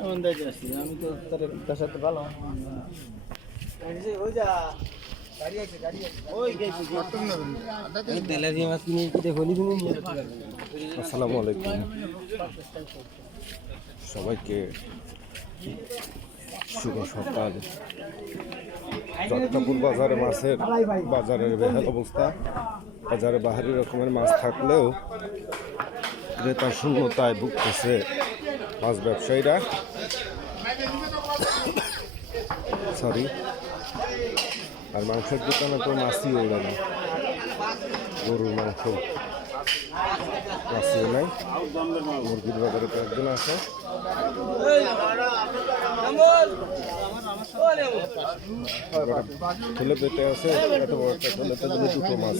আমি তো তার সাথে ভালো ওই যা আসসালামু আলাইকুম সবাইকে শুভ সকাল। চট্টপুর বাজারে মাছের বাজারের বেহাল অবস্থা। বাজারে বাহারি রকমের মাছ থাকলেও ক্রেতা শূন্যতায় ভুগতেছে মাছ ব্যবসায়ীরা। সরি, আর মাংসের দোকানে তো মাছই ওড়ে না, গরুর মাংস মাছই নাই। মুরগির বাজারে তো একজন আছে। ছেলে পেতে আছে, এত বড় একটা ছেলে পেতে দুটো মাছ।